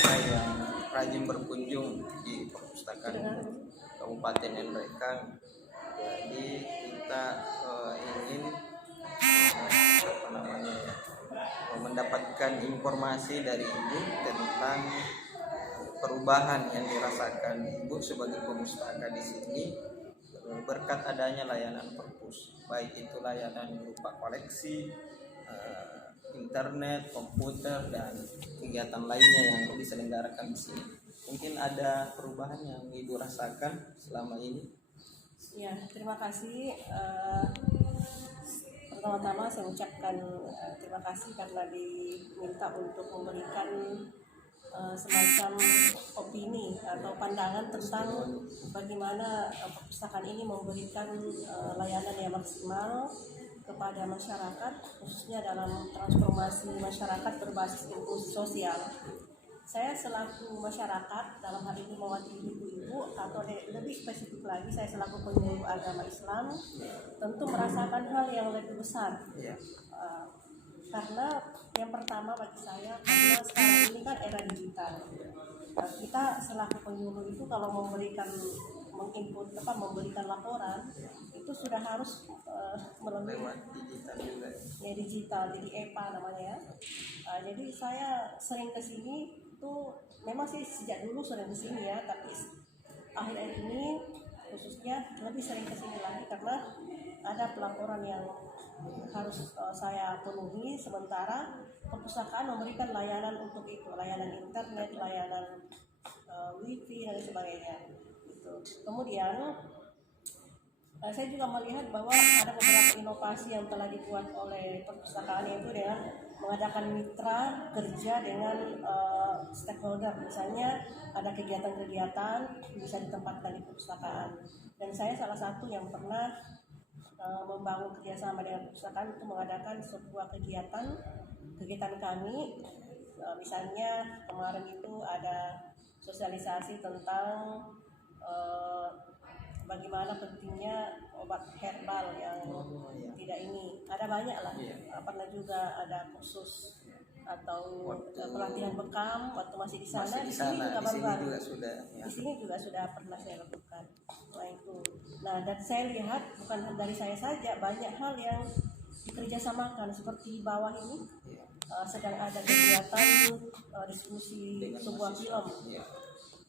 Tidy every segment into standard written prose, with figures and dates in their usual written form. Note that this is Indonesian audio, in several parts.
mahasiswa yang rajin berkunjung di perpustakaan Kabupaten Nrekang. Jadi kita ingin mendapatkan informasi dari Ibu tentang perubahan yang dirasakan Ibu sebagai pemustaka di sini berkat adanya layanan perpus, baik itu layanan berupa koleksi, internet, komputer, dan kegiatan lainnya yang diselenggarakan di sini. Mungkin ada perubahan yang Ibu rasakan selama ini? Ya, terima kasih. Pertama-tama saya ucapkan terima kasih karena diminta untuk memberikan semacam opini atau pandangan tentang bagaimana perpustakaan ini memberikan layanan yang maksimal kepada masyarakat, khususnya dalam transformasi masyarakat berbasis inklusi sosial. Saya selaku masyarakat, dalam hal ini mewakili ibu-ibu, atau lebih spesifik lagi saya selaku penyuluh agama Islam, tentu merasakan hal yang lebih besar. Karena yang pertama bagi saya, karena sekarang ini kan era digital. Kita selaku penyuluh itu kalau memberikan laporan itu sudah harus melalui digital juga. Ya, digital, jadi EPA namanya ya. Jadi saya sering ke sini itu memang sih sejak dulu sering ke sini ya, tapi akhir-akhir ini khususnya lebih sering ke sini lagi karena ada pelaporan yang harus saya penuhi, sementara perpustakaan memberikan layanan untuk itu, layanan internet, layanan wifi dan sebagainya. Kemudian saya juga melihat bahwa ada beberapa inovasi yang telah dibuat oleh perpustakaan, yaitu dengan mengadakan mitra kerja dengan stakeholder. Misalnya ada kegiatan-kegiatan bisa ditempatkan di perpustakaan, dan saya salah satu yang pernah membangun kerjasama dengan perpustakaan untuk mengadakan sebuah kegiatan kami. Misalnya kemarin itu ada sosialisasi tentang bagaimana pentingnya obat herbal yang tidak ini, ada banyak lah. Pernah juga ada kursus atau pelatihan bekam waktu masih di sana. Di sini juga baru-baru. Di sini juga sudah pernah saya lakukan. Nah, dan saya lihat bukan dari saya saja, banyak hal yang dikerjasamakan. Seperti bawah ini sedang ada kegiatan diskusi sebuah film.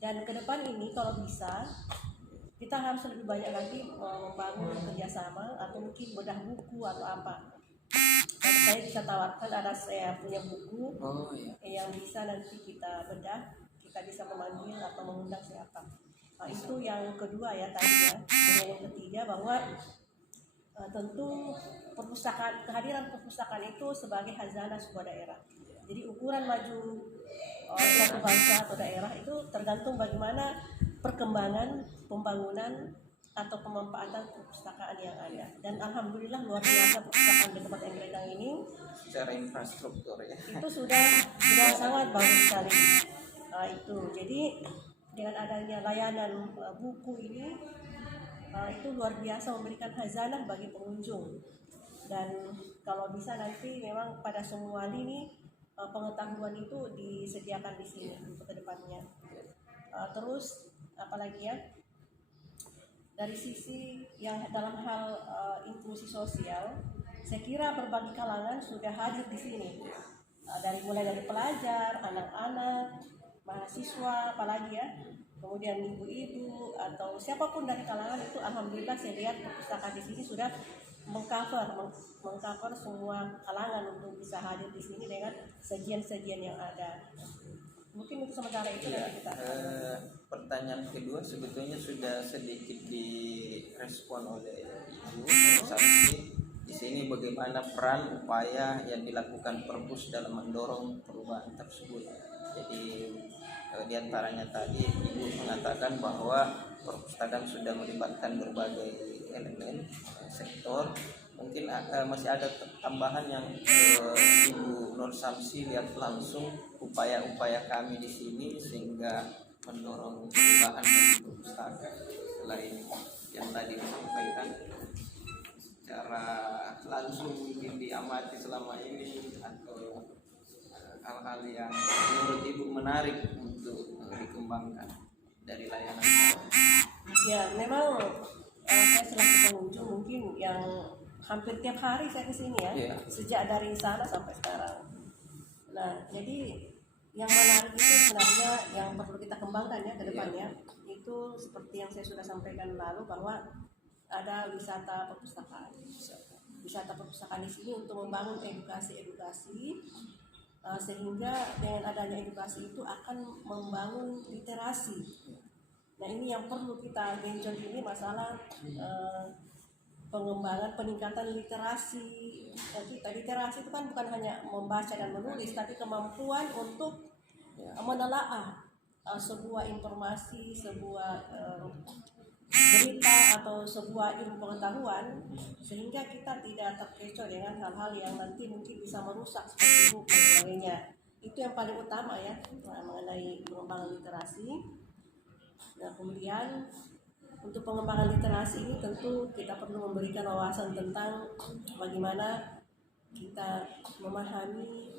Dan ke depan ini kalau bisa kita harus lebih banyak lagi membangun kerjasama, atau mungkin bedah buku atau apa. Dan saya bisa tawarkan, saya punya buku yang bisa nanti kita bedah, kita bisa memanggil atau mengundang siapa. Nah, itu yang kedua ya tadi ya. Dan yang ketiga bahwa tentu kehadiran perpustakaan itu sebagai khazanah sebuah daerah. Jadi ukuran maju suatu bangsa atau daerah itu tergantung bagaimana perkembangan pembangunan atau pemanfaatan perpustakaan yang ada. Dan alhamdulillah luar biasa perpustakaan di tempat Nrekang ini Secara infrastruktur ya. itu sudah sangat bagus sekali. Itu jadi dengan adanya layanan buku ini itu luar biasa memberikan khazanah bagi pengunjung. Dan kalau bisa nanti memang pada semua lini pengetahuan itu disediakan di sini untuk kedepannya. Terus apalagi ya, dari sisi yang dalam hal inklusi sosial, saya kira berbagai kalangan sudah hadir di sini. Mulai dari pelajar, anak-anak, mahasiswa, apalagi ya, kemudian ibu-ibu atau siapapun dari kalangan itu, alhamdulillah saya lihat perpustakaan di sini sudah mengcover semua kalangan untuk bisa hadir di sini dengan sajian-sajian yang ada. Mungkin untuk sementara itu nanti kita. Pertanyaan kedua sebetulnya sudah sedikit direspon oleh Ibu di sini, bagaimana peran upaya yang dilakukan perpus dalam mendorong perubahan tersebut. Jadi diantaranya tadi Ibu mengatakan bahwa perpustakaan sudah melibatkan berbagai elemen sektor. Mungkin masih ada tambahan yang Ibu Nur Samsi lihat langsung upaya-upaya kami di sini sehingga mendorong perubahan bagi perpustakaan, selain yang tadi disampaikan secara langsung mungkin diamati selama ini, atau hal-hal yang menurut Ibu menarik untuk dikembangkan dari layanan kami? Ya, memang saya selaku pengunjung mungkin yang hampir tiap hari saya kesini ya, Iya. sejak dari sana sampai sekarang. Nah, jadi yang menarik itu sebenarnya yang perlu kita kembangkan ya ke depannya, itu seperti yang saya sudah sampaikan lalu bahwa ada wisata perpustakaan. Wisata perpustakaan di sini untuk membangun edukasi sehingga dengan adanya edukasi itu akan membangun literasi. Nah, ini yang perlu kita genjot ini masalah pengembangan peningkatan literasi. Literasi itu kan bukan hanya membaca dan menulis, tapi kemampuan untuk menelaah sebuah informasi, sebuah berita atau sebuah ilmu pengetahuan, sehingga kita tidak terkecoh dengan hal-hal yang nanti mungkin bisa merusak seperti buku dan sebagainya. Itu yang paling utama ya, mengenai pengembangan literasi. Nah, kemudian untuk pengembangan literasi ini tentu kita perlu memberikan wawasan tentang bagaimana kita memahami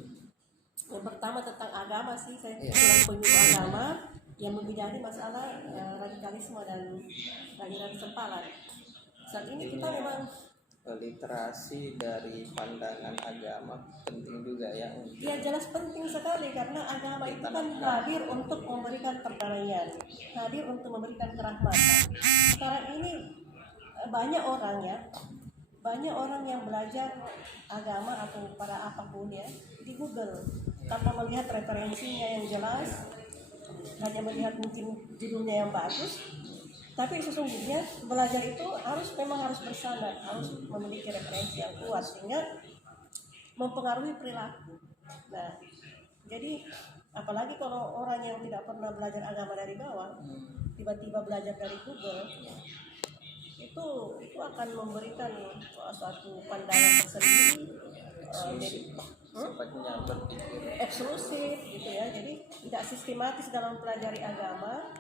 yang pertama tentang agama sih. Saya kurang penyuluh agama yang membidani masalah radikalisme dan aliran sempalan. Saat ini kita memang literasi dari pandangan agama penting juga ya. Ya jelas penting sekali, karena agama itu kan hadir untuk memberikan perdamaian, hadir untuk memberikan kerahmatan. Sekarang ini banyak orang yang belajar agama atau pada apapun ya di Google tanpa melihat referensinya yang jelas, hanya melihat mungkin judulnya yang bagus. Tapi sesungguhnya belajar itu memang harus bersandar, harus memiliki referensi yang kuat sehingga mempengaruhi perilaku. Nah, jadi apalagi kalau orang yang tidak pernah belajar agama dari bawah, tiba-tiba belajar dari Google, itu akan memberikan suatu pandangan tersendiri, sifatnya berpikir eksklusif gitu ya. Jadi tidak sistematis dalam mempelajari agama.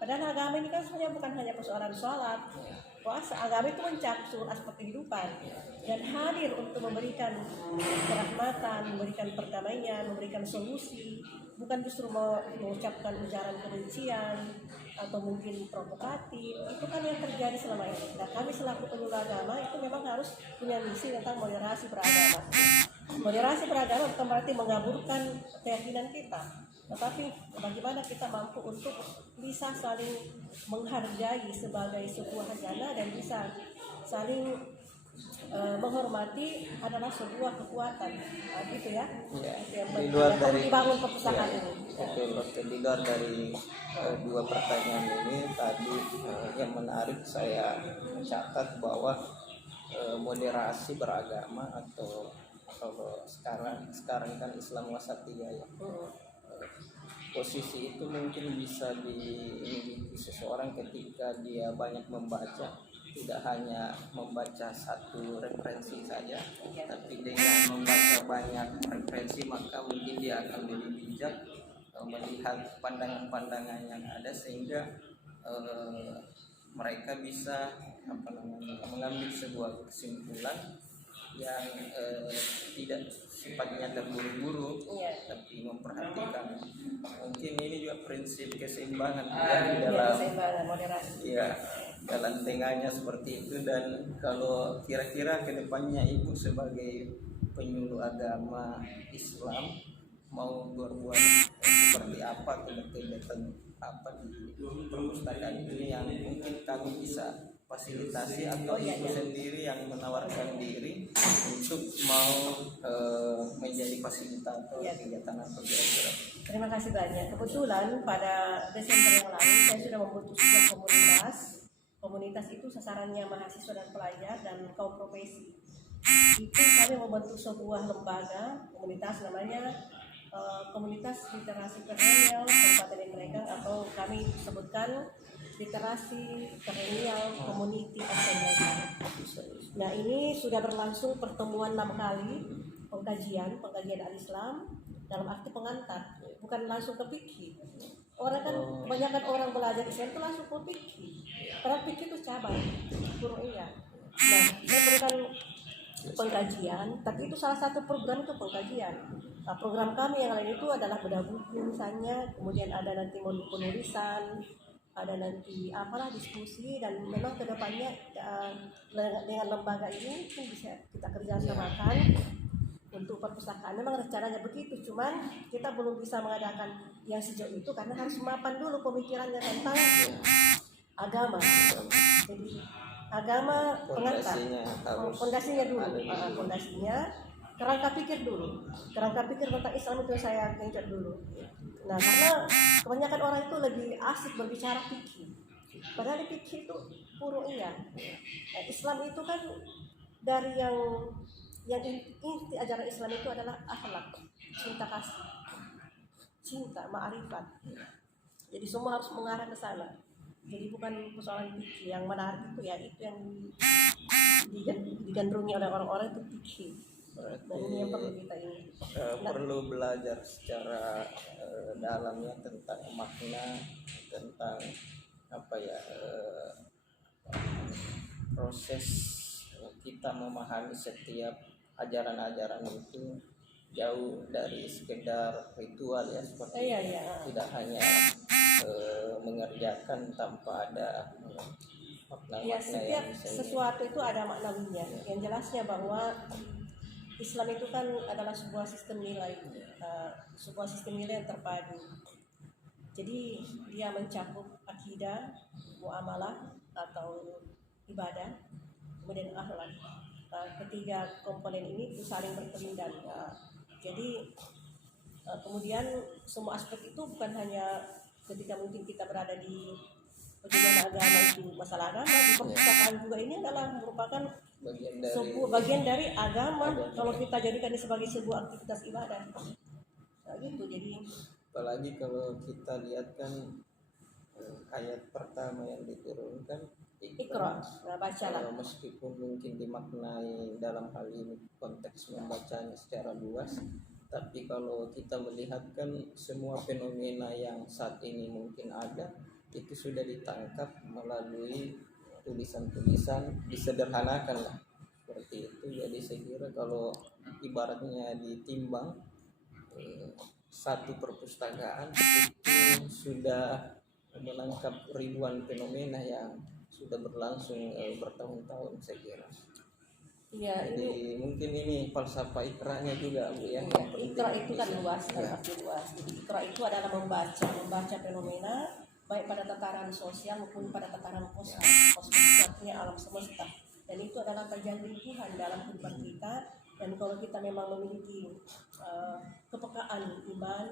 Padahal agama ini kan sebenarnya bukan hanya persoalan sholat, puasa. Agama itu mencakup aspek kehidupan dan hadir untuk memberikan kerahmatan, memberikan perdamaian, memberikan solusi, bukan justru mengucapkan ujaran kebencian atau mungkin provokatif. Itu kan yang terjadi selama ini. Nah, kami selaku penyuluh agama itu memang harus punya misi tentang moderasi beragama. Moderasi beragama bukan berarti mengaburkan keyakinan kita, tetapi bagaimana kita mampu untuk bisa saling menghargai sebagai sebuah agama dan bisa saling menghormati adalah sebuah kekuatan, gitu ya. Di luar dari dibangun perpustakaan ini. Oke, di luar dari dua pertanyaan ini tadi yang menarik saya catat bahwa moderasi beragama atau kalau sekarang kan Islam wasatiyah ya. Posisi itu mungkin bisa dimiliki seseorang ketika dia banyak membaca, tidak hanya membaca satu referensi saja, tapi dengan membaca banyak referensi maka mungkin dia akan lebih bijak melihat pandangan-pandangan yang ada sehingga mereka bisa mengambil sebuah kesimpulan yang tidak sifatnya terburu-buru, tapi memperhatikan. Mungkin ini juga prinsip keseimbangan di dalam moderasi. Ya, jalan tengahnya seperti itu. Dan kalau kira-kira kedepannya Ibu sebagai penyuluh agama Islam mau berbuat seperti apa, kegiatan apa di perpustakaan ini yang mungkin kami bisa fasilitasi atau Ibu sendiri yang menawarkan diri untuk mau menjadi fasilitator kegiatan apa kira-kira? Terima kasih banyak. Kebetulan pada Desember yang lalu saya sudah membentuk sebuah komunitas. Komunitas itu sasarannya mahasiswa dan pelajar dan kaum profesi. Itu kami membentuk sebuah lembaga komunitas namanya Komunitas Literasi Perennial Kabupaten Indra atau kami sebutkan Literasi Perennial Community Assembly. Nah, ini sudah berlangsung pertemuan 6 kali pengkajian al-Islam dalam arti pengantar, bukan langsung ke fikih. Orang kan kebanyakan orang belajar Islam itu langsung ke fikih. Karena fikih itu cabang furu'iyah. Nah, saya berikan pengkajian, tapi itu salah satu program itu pengkajian. program kami yang lain itu adalah bedah buku misalnya, kemudian ada nanti modul penulisan, ada nanti apalah diskusi, dan memang kedepannya dengan lembaga ini mungkin bisa kita kerjasamakan untuk perpustakaan. Memang rencananya begitu, cuman kita belum bisa mengadakan yang sejauh itu karena harus mapan dulu pemikirannya tentang agama. Jadi agama pengantar, fondasinya dulu, fondasinya, kerangka pikir dulu, kerangka pikir tentang Islam itu saya genjot dulu. Nah, karena kebanyakan orang itu lebih asik berbicara fikih, padahal fikih itu puru iya. Nah, Islam itu kan dari yang inti ajaran Islam itu adalah akhlak, cinta kasih, cinta, ma'rifat. Jadi semua harus mengarah ke sana. Jadi bukan persoalan fikih yang menarik itu ya, itu yang digandrungi oleh orang-orang itu fikih. Dan ini yang perlu kita ini. Perlu belajar secara dalamnya tentang makna, tentang apa ya, proses kita memahami setiap ajaran-ajaran itu jauh dari sekedar ritual ya, seperti tidak hanya mengerjakan tanpa ada makna-makna ya, setiap sesuatu itu ada maknawinya. Yang jelasnya bahwa Islam itu kan adalah sebuah sistem nilai, sebuah sistem nilai yang terpadu. Jadi dia mencakup akidah, muamalah atau ibadah, kemudian akhlak. Ketiga komponen ini itu saling berkelindan. Jadi kemudian semua aspek itu bukan hanya ketika mungkin kita berada di bagaimana agama itu masalah agama, di perpustakaan juga ini adalah merupakan bagian dari agama kalau kita jadikan ini sebagai sebuah aktivitas ibadah. Nah, gitu. Jadi apalagi kalau kita lihat kan ayat pertama yang diturunkan Iqra, nah bacalah. Meskipun mungkin dimaknai dalam hal ini konteks membacanya secara luas, tapi kalau kita melihat kan semua fenomena yang saat ini mungkin ada itu sudah ditangkap melalui tulisan-tulisan, disederhanakan lah seperti itu. Jadi saya kira kalau ibaratnya ditimbang satu perpustakaan itu sudah menangkap ribuan fenomena yang sudah berlangsung bertahun-tahun saya kira. Iya, jadi ini mungkin ini falsafah ikranya juga Bu ya. Ikra itu kan luas, arti luas. Jadi ikra itu adalah membaca fenomena baik pada tataran sosial maupun pada tataran kosmos. Kosmos itu artinya alam semesta. Dan itu adalah terjadi Tuhan dalam kehidupan kita. Dan kalau kita memang memiliki kepekaan iman,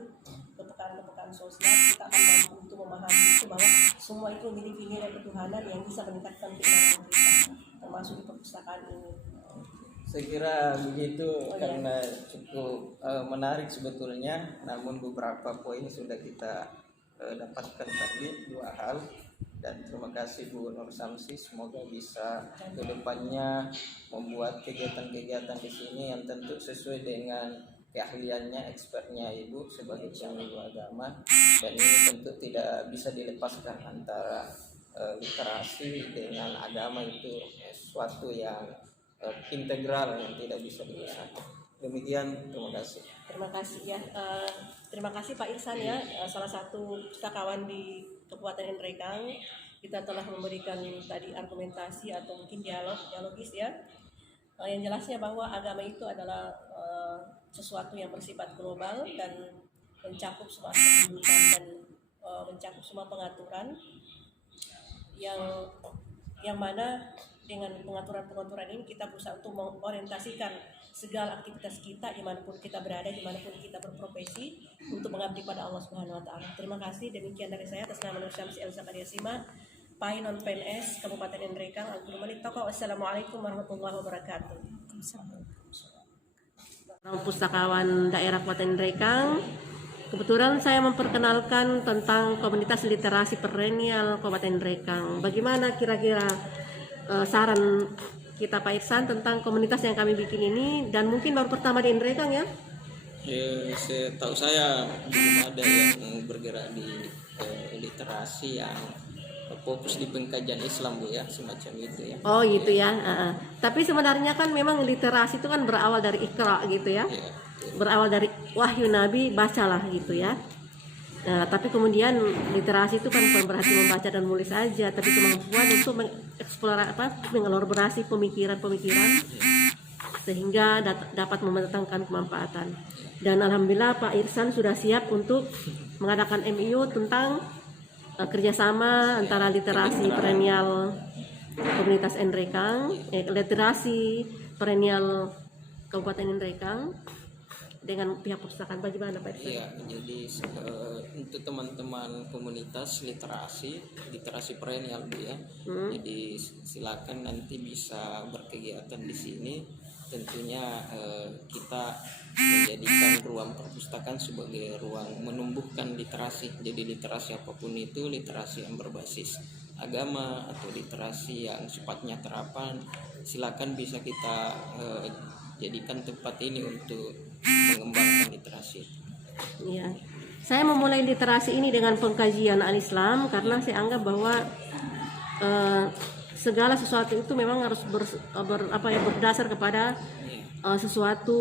kepekaan sosial, kita akan mampu untuk memahami itu bahwa semua itu memiliki nilai ketuhanan yang bisa meningkatkan keimanan kita, termasuk di perpustakaan ini. Saya kira begitu karena cukup menarik sebetulnya, namun beberapa poin sudah kita dapatkan tadi, 2 hal. Dan terima kasih Bu Nur Samsi, semoga bisa kedepannya membuat kegiatan-kegiatan di sini yang tentu sesuai dengan keahliannya, expertnya Ibu sebagai pengguru agama. Dan ini tentu tidak bisa dilepaskan antara literasi dengan agama, itu sesuatu yang integral yang tidak bisa dipisahkan. Demikian, terima kasih. Terima kasih ya. Terima kasih Pak Ihsan ya, salah satu pustakawan di Kabupaten Nrekang. Kita telah memberikan tadi argumentasi atau mungkin dialogis ya. Yang jelasnya bahwa agama itu adalah sesuatu yang bersifat global dan mencakup semua aspek kehidupan dan mencakup semua pengaturan yang mana dengan pengaturan ini kita berusaha untuk mengorientasikan segala aktivitas kita dimanapun kita berada, dimanapun kita berprofesi untuk mengabdi pada Allah Subhanahu Wa Taala. Terima kasih. Demikian dari saya atas nama Nur Syamsi Elsa Karyasima, PAI non PNS Kabupaten Nrekang. Assalamualaikum warahmatullahi wabarakatuh. Pustakawan daerah Kabupaten Nrekang. Kebetulan saya memperkenalkan tentang komunitas literasi perennial Kabupaten Nrekang. Bagaimana kira-kira saran kita Pak Ihsan tentang komunitas yang kami bikin ini, dan mungkin baru pertama di Nrekang ya? Setahu saya belum ada yang bergerak di literasi yang fokus di pengkajian Islam Bu ya, semacam itu ya. Oh gitu ya. Tapi sebenarnya kan memang literasi itu kan berawal dari Iqra gitu ya. Iya. Berawal dari wahyu Nabi, bacalah gitu ya. Tapi kemudian literasi itu kan bukan berarti membaca dan menulis saja, tapi kemampuan untuk mengelaborasi pemikiran-pemikiran sehingga dapat mendatangkan kemanfaatan. Dan alhamdulillah Pak Irsan sudah siap untuk mengadakan MIU tentang kerjasama antara literasi perennial komunitas Nrekang, literasi perennial Kabupaten Nrekang dengan pihak perpustakaan. Bagaimana Pak Irsan? Iya, jadi untuk teman-teman komunitas literasi perennial Bu ya. Jadi silakan nanti bisa berkegiatan di sini. Tentunya kita menjadikan ruang perpustakaan sebagai ruang menumbuhkan literasi. Jadi literasi apapun itu, literasi yang berbasis agama atau literasi yang sifatnya terapan, silakan bisa kita jadikan tempat ini untuk mengembangkan literasi. Iya. Saya memulai literasi ini dengan pengkajian al-Islam karena saya anggap bahwa segala sesuatu itu memang harus berdasar kepada sesuatu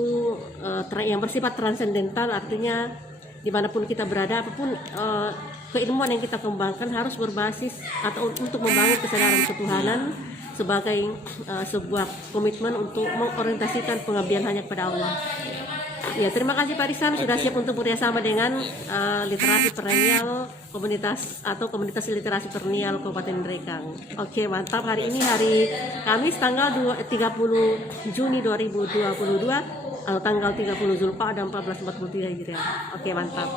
yang bersifat transendental, artinya dimanapun kita berada, apapun keilmuan yang kita kembangkan harus berbasis atau untuk membangun kesadaran ketuhanan sebagai sebuah komitmen untuk mengorientasikan pengabdian hanya kepada Allah. Ya, terima kasih Pak Irsan sudah siap untuk bekerjasama dengan literasi perennial komunitas literasi perennial Kabupaten Nrekang. Oke, mantap. Hari ini hari Kamis tanggal 30 Juni 2022 atau tanggal 30 Zulqa'dah 1443 Hijriah. Oke, mantap.